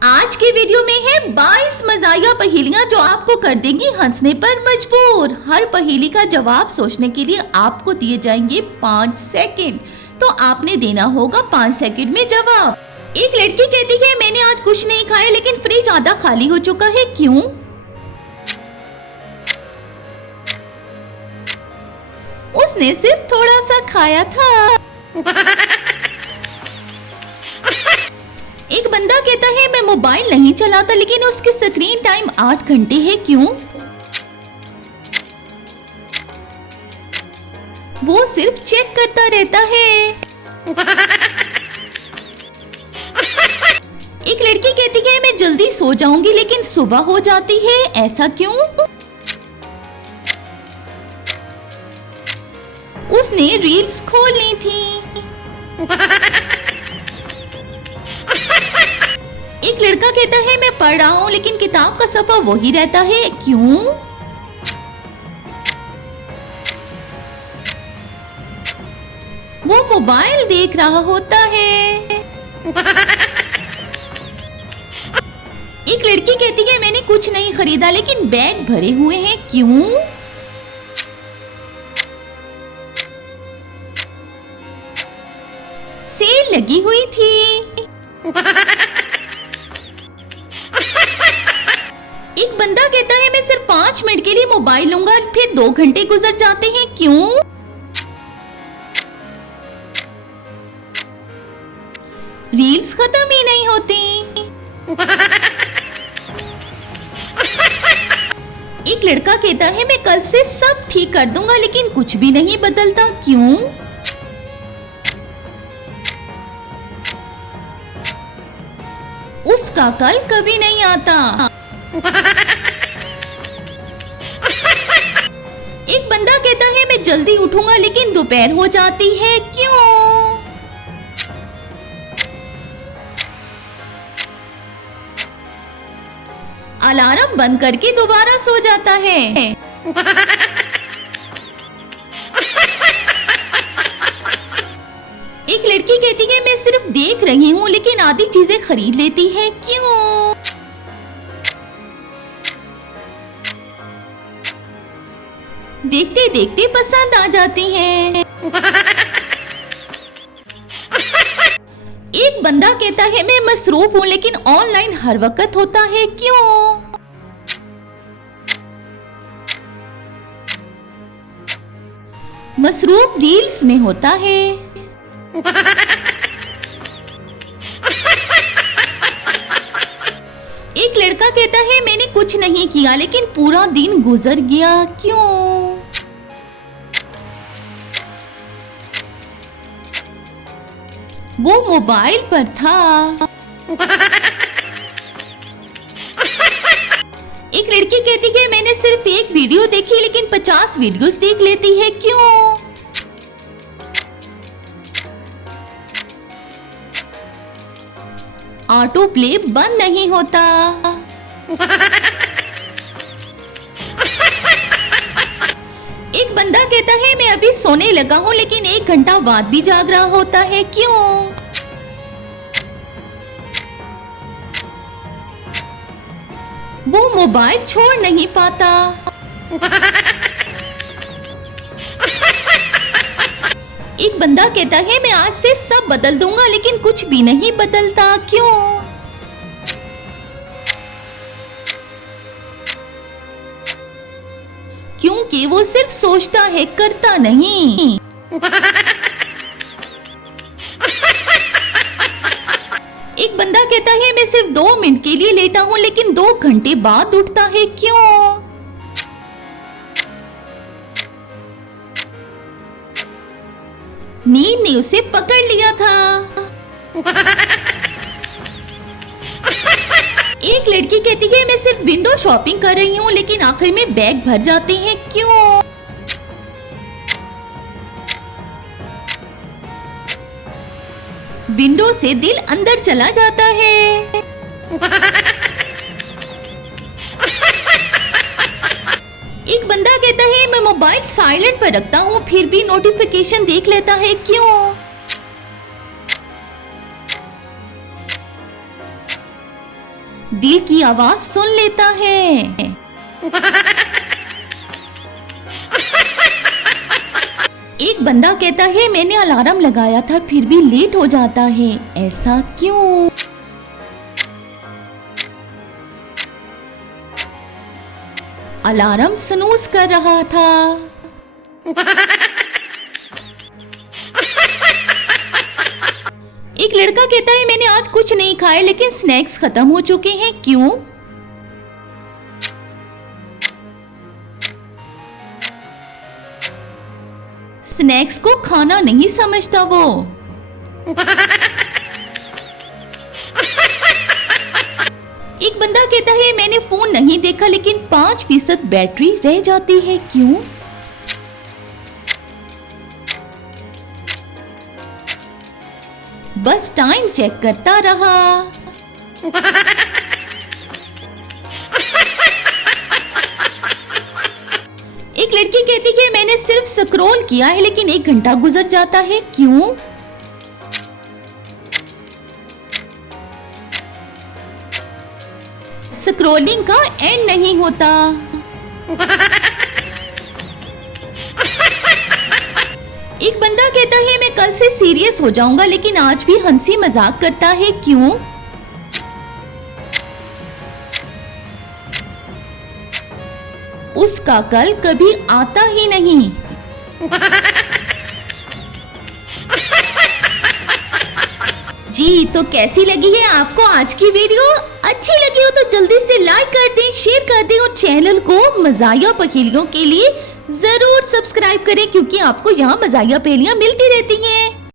आज की वीडियो में है 22 मजाया पहेलियां जो आपको कर देंगी हंसने पर मजबूर। हर पहेली का जवाब सोचने के लिए आपको दिए जाएंगे 5 सेकंड, तो आपने देना होगा 5 सेकंड में जवाब। एक लड़की कहती है मैंने आज कुछ नहीं खाया लेकिन फ्रिज आधा खाली हो चुका है, क्यों? उसने सिर्फ थोड़ा सा खाया था। एक बंदा कहता है मैं मोबाइल नहीं चलाता लेकिन उसकी स्क्रीन टाइम 8 घंटे है, क्यों? वो सिर्फ चेक करता रहता है। एक लड़की कहती है मैं जल्दी सो जाऊंगी लेकिन सुबह हो जाती है, ऐसा क्यों? उसने रील्स खोल ली थी। एक लड़का कहता है मैं पढ़ रहा हूँ लेकिन किताब का सफा वही रहता है, क्यों? वो मोबाइल देख रहा होता है। एक लड़की कहती है मैंने कुछ नहीं खरीदा लेकिन बैग भरे हुए हैं, क्यों? सेल लगी हुई थी। एक बंदा कहता है मैं सिर्फ 5 मिनट के लिए मोबाइल लूंगा फिर 2 घंटे गुजर जाते हैं, क्यों? रील्स खत्म ही नहीं होती। एक लड़का कहता है मैं कल से सब ठीक कर दूंगा लेकिन कुछ भी नहीं बदलता, क्यों? उसका कल कभी नहीं आता। एक बंदा कहता है मैं जल्दी उठूंगा लेकिन दोपहर हो जाती है, क्यों? अलार्म बंद करके दोबारा सो जाता है। एक लड़की कहती है मैं सिर्फ देख रही हूँ लेकिन आधी चीजें खरीद लेती है, क्यों? देखते देखते पसंद आ जाती हैं। एक बंदा कहता है मैं मसरूफ हूँ लेकिन ऑनलाइन हर वक्त होता है, क्यों? मसरूफ रील्स में होता है। एक लड़का कहता है मैंने कुछ नहीं किया लेकिन पूरा दिन गुजर गया, क्यों? वो मोबाइल पर था। एक लड़की कहती है मैंने सिर्फ एक वीडियो देखी लेकिन 50 वीडियोस देख लेती है, क्यों? ऑटो प्ले बंद नहीं होता। एक बंदा कहता है मैं अभी सोने लगा हूँ लेकिन 1 घंटा बाद भी जाग रहा होता है, क्यों? वो मोबाइल छोड़ नहीं पाता। एक बंदा कहता है मैं आज से सब बदल दूंगा लेकिन कुछ भी नहीं बदलता, क्यों? क्योंकि वो सिर्फ सोचता है, करता नहीं। एक बंदा कहता है मैं सिर्फ 2 मिनट के लिए लेटा हूँ लेकिन 2 घंटे बाद उठता है, क्यों? नींद ने उसे पकड़ लिया था। एक लड़की कहती है मैं सिर्फ विंडो शॉपिंग कर रही हूँ लेकिन आखिर में बैग भर जाते हैं, क्यों? विंडो से दिल अंदर चला जाता है। एक बंदा कहता है मैं मोबाइल साइलेंट पर रखता हूँ फिर भी नोटिफिकेशन देख लेता है, क्यों? दिल की आवाज सुन लेता है। एक बंदा कहता है मैंने अलार्म लगाया था फिर भी लेट हो जाता है, ऐसा क्यों? अलार्म स्नूज कर रहा था। एक लड़का कहता है मैंने आज कुछ नहीं खाया लेकिन स्नैक्स खत्म हो चुके हैं, क्यों? स्नैक्स को खाना नहीं समझता वो। एक बंदा कहता है मैंने फोन नहीं देखा लेकिन 5% बैटरी रह जाती है, क्यों? बस टाइम चेक करता रहा। एक लड़की कहती है मैंने सिर्फ स्क्रॉल किया है लेकिन 1 घंटा गुजर जाता है, क्यों? स्क्रॉलिंग का एंड नहीं होता। एक बंदा कहता है मैं कल से सीरियस हो जाऊंगा लेकिन आज भी हंसी मजाक करता है, क्यों? उसका कल कभी आता ही नहीं। जी तो कैसी लगी है आपको आज की वीडियो? अच्छी लगी हो तो जल्दी से लाइक कर दें, शेयर कर दें और चैनल को मज़ाहिया पहेलियों के लिए जरूर सब्सक्राइब करें क्योंकि आपको यहाँ मज़ाहिया पहेलियां मिलती रहती हैं।